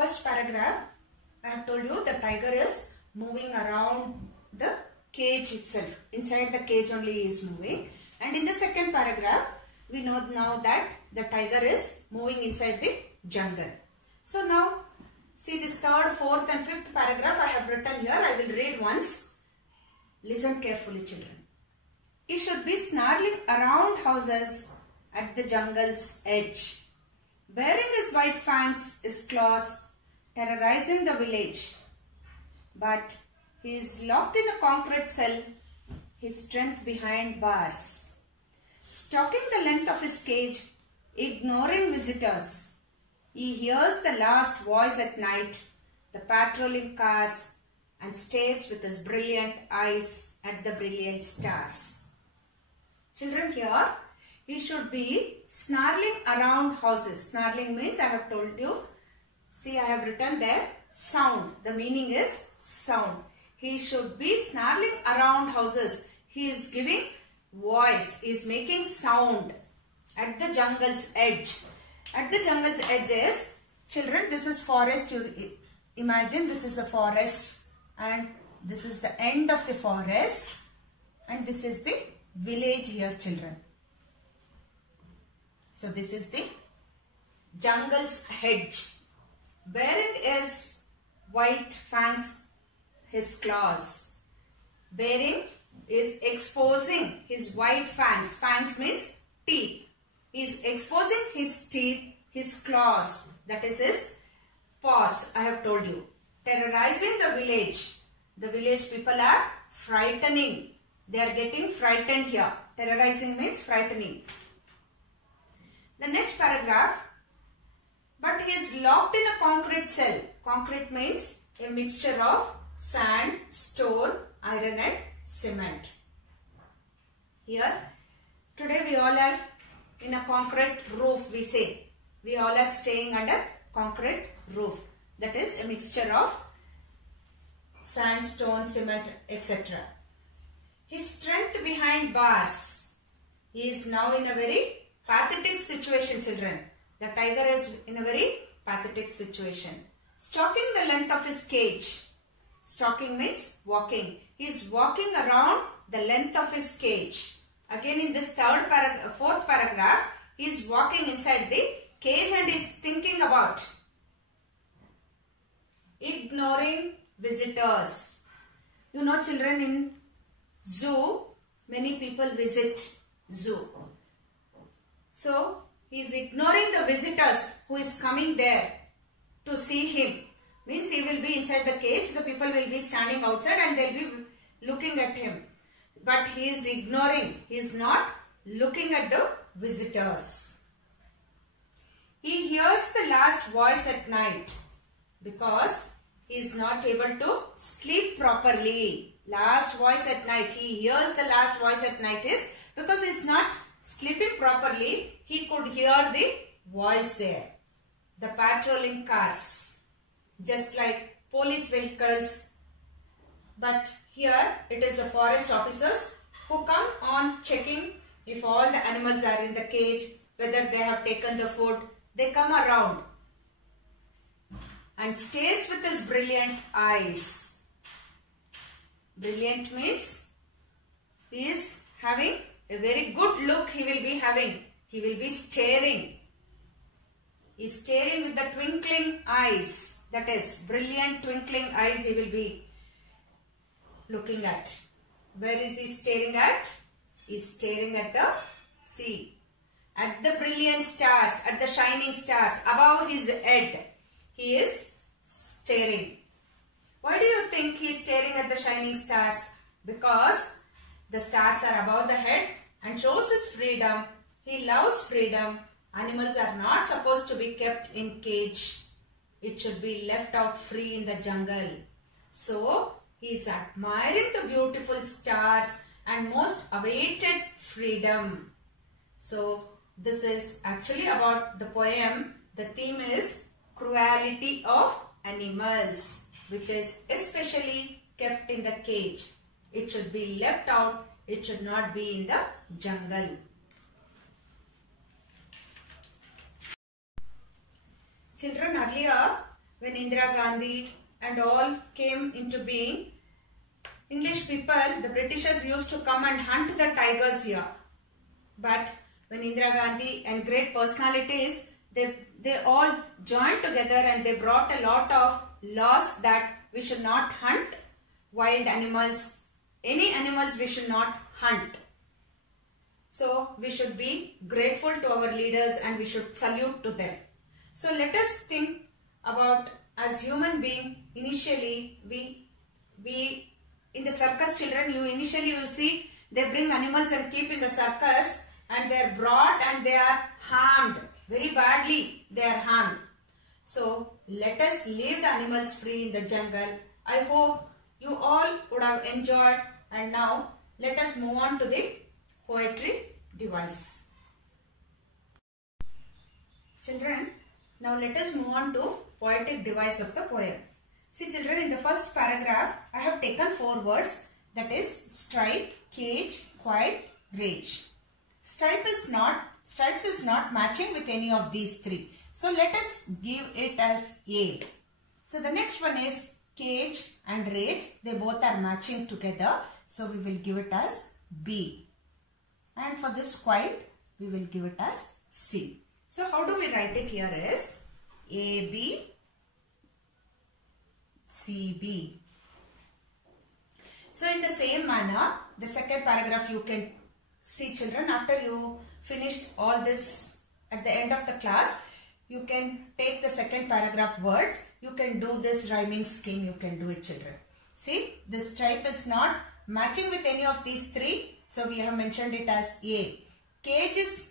first paragraph, I have told you the tiger is moving around the cage itself. Inside the cage only he is moving. And in the second paragraph, we know now that the tiger is moving inside the jungle. So now, see this third, fourth and fifth paragraph I have written here. I will read once. Listen carefully, children. He should be snarling around houses at the jungle's edge, bearing his white fangs, his claws, terrorizing the village. But he is locked in a concrete cell, his strength behind bars, stalking the length of his cage, ignoring visitors. He hears the last voice at night, the patrolling cars, and stares with his brilliant eyes at the brilliant stars. Children, here he should be snarling around houses. Snarling means, I have told you, see I have written there, sound. The meaning is sound. He should be snarling around houses. He is giving voice. He is making sound at the jungle's edge. At the jungle's edge is, children, this is forest. You imagine this is a forest and this is the end of the forest and this is the village here, children. So this is the jungle's edge. Bearing his white fangs, his claws. Bearing is exposing his white fangs. Fangs means teeth. He is exposing his teeth, his claws. That is his paws, I have told you. Terrorizing the village. The village people are frightening. They are getting frightened here. Terrorizing means frightening. The next paragraph. But he is locked in a concrete cell. Concrete means a mixture of sand, stone, iron and cement. Here, today we all are in a concrete roof, we say. We all are staying under concrete roof. That is a mixture of sand, stone, cement, etc. His strength behind bars. He is now in a very pathetic situation, children. The tiger is in a very pathetic situation. Stalking the length of his cage. Stalking means walking. He is walking around the length of his cage. Again in this fourth paragraph, he is walking inside the cage and is thinking about ignoring visitors. You know, children, in zoo, many people visit zoo. So, he is ignoring the visitors who is coming there to see him. Means he will be inside the cage, the people will be standing outside and they will be looking at him. But he is ignoring, he is not looking at the visitors. He hears the last voice at night because he is not able to sleep properly. Last voice at night. He hears the last voice at night is because he is not sleeping properly. He could hear the voice there. The patrolling cars. Just like police vehicles. But here it is the forest officers who come on checking if all the animals are in the cage, whether they have taken the food. They come around and stares with his brilliant eyes. Brilliant means he is having a very good look he will be having. He will be staring. He is staring with the twinkling eyes. That is brilliant twinkling eyes he will be looking at. Where is he staring at? He is staring at the sea. At the brilliant stars, at the shining stars above his head. He is staring. Why do you think he is staring at the shining stars? Because the stars are above the head and shows his freedom. He loves freedom. Animals are not supposed to be kept in cage. It should be left out free in the jungle. So, he is admiring the beautiful stars and most awaited freedom. So, this is actually about the poem. The theme is cruelty of animals, which is especially kept in the cage. It should be left out. It should not be in the jungle. Children, earlier when Indira Gandhi and all came into being, English people, the Britishers used to come and hunt the tigers here. But when Indira Gandhi and great personalities, they all joined together and they brought a lot of laws that we should not hunt wild animals. Any animals we should not hunt. So we should be grateful to our leaders and we should salute to them. So let us think about, as human being, initially we in the circus children, you see they bring animals and keep in the circus, and they are brought and they are harmed. Very badly they are harmed. So let us leave the animals free in the jungle. I hope you all would have enjoyed, and now let us move on to the poetry device. Children, now let us move on to poetic device of the poem. See children, in the first paragraph, I have taken 4 words, that is stripe, cage, quiet, rage. Stripes is not matching with any of these 3. So let us give it as A. So the next one is cage and rage. They both are matching together. So we will give it as B. And for this quiet, we will give it as C. So how do we write it here is AB, CB. So in the same manner, the second paragraph you can see children, after you finish all this at the end of the class, you can take the second paragraph words, you can do this rhyming scheme, you can do it children. See, this stripe is not matching with any of these 3, so we have mentioned it as A. Cage is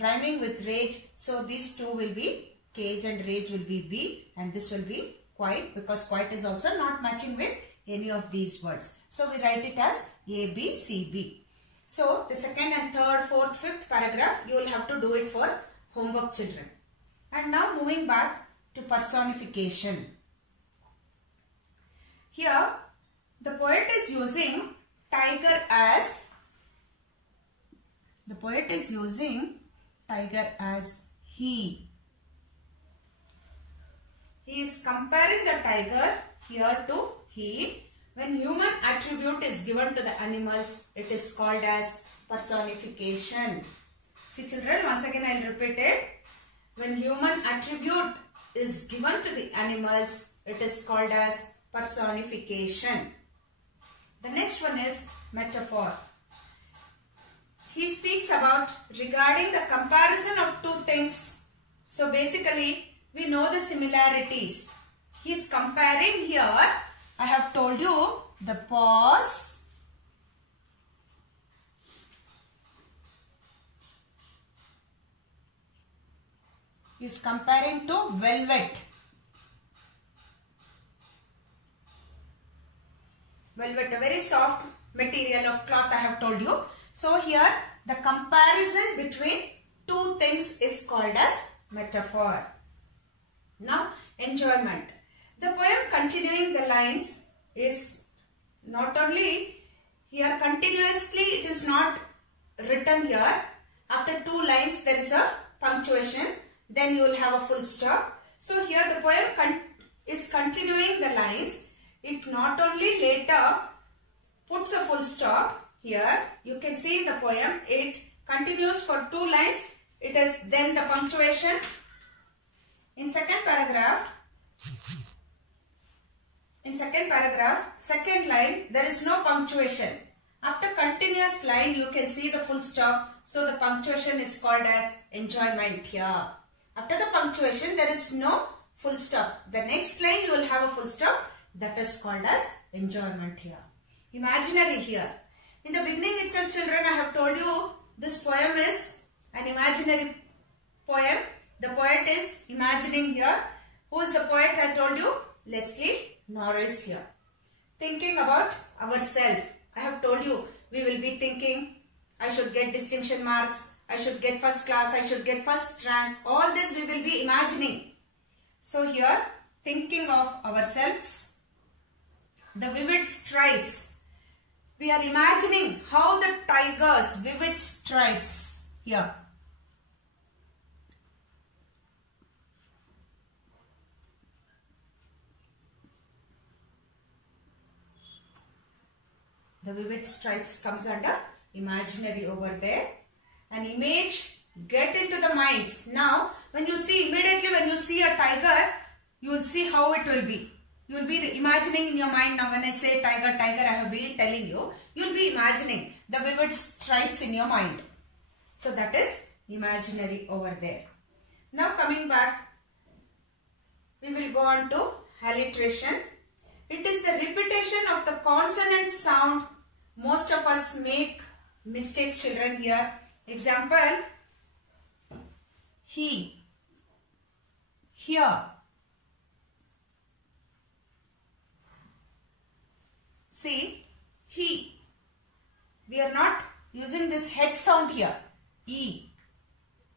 rhyming with rage, so these 2 will be cage and rage will be B, and this will be quiet, because quiet is also not matching with any of these words. So we write it as A, B, C, B. So the second and third, fourth, fifth paragraph, you will have to do it for homework children. And now moving back to personification. Here the poet is using tiger as he. He is comparing the tiger here to he. When human attribute is given to the animals, it is called as personification. See children, once again I will repeat it. When human attribute is given to the animals, it is called as personification. The next one is metaphor. He speaks about regarding the comparison of 2 things. So basically, we know the similarities. He is comparing here. I have told you the paws is comparing to velvet. Velvet, a very soft material of cloth, I have told you. So here the comparison between 2 things is called as metaphor. Now enjoyment. The poem continuing the lines is not only here continuously, it is not written here. After 2 lines there is a punctuation, then you will have a full stop. So here the poem is continuing the lines. It not only later puts a full stop. Here you can see the poem, it continues for 2 lines. It is then the punctuation. In second paragraph, second line, there is no punctuation. After continuous line, you can see the full stop. So the punctuation is called as enjoyment here. After the punctuation, there is no full stop. The next line, you will have a full stop. That is called as enjoyment here. Imaginary here. In the beginning itself, children, I have told you this poem is an imaginary poem. The poet is imagining here. Who is the poet? I told you, Leslie Norris here. Thinking about ourselves. I have told you, we will be thinking, I should get distinction marks, I should get first class, I should get first rank. All this we will be imagining. So here, thinking of ourselves. The vivid stripes. We are imagining how the tigers, vivid stripes here. The vivid stripes comes under imaginary over there. An image get into the minds. Now, immediately when you see a tiger, you will see how it will be. You will be imagining in your mind. Now when I say tiger, I have been telling you, you will be imagining the vivid stripes in your mind. So that is imaginary over there. Now coming back, we will go on to alliteration. It is the repetition of the consonant sound. Most of us make mistakes, children, here. Example, he, here. See, he. We are not using this H sound here. E.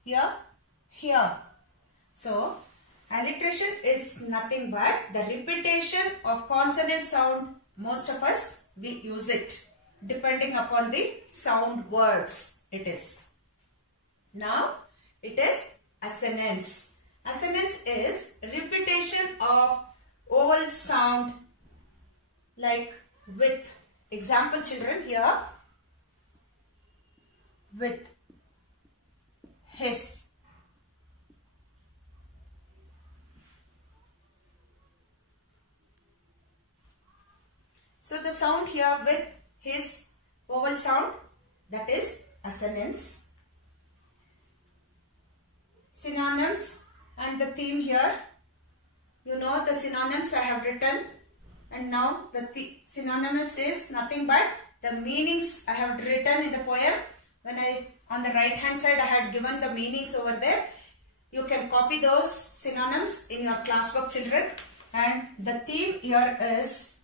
Here, here. So, alliteration is nothing but the repetition of consonant sound. Most of us, we use it depending upon the sound words it is. Now, it is assonance. Assonance is repetition of vowel sound like with. Example, children, here, with, his. So the sound here with his vowel sound, that is assonance. Synonyms and the theme here. You know the synonyms I have written, and now the synonymous is nothing but the meanings I have written in the poem. When on the right hand side I had given the meanings over there. You can copy those synonyms in your classwork, children. And the theme here is,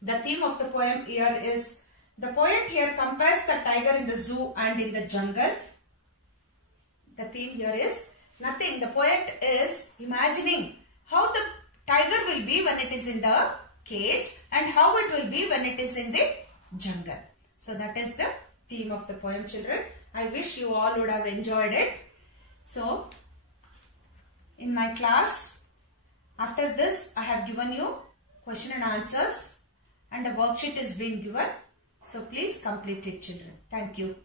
the theme of the poem here is, the poet here compares the tiger in the zoo and in the jungle. The theme here is nothing. The poet is imagining how the tiger will be when it is in the cage and how it will be when it is in the jungle. So that is the theme of the poem, children. I wish you all would have enjoyed it. So in my class, after this I have given you question and answers and a worksheet is being given. So please complete it, children. Thank you.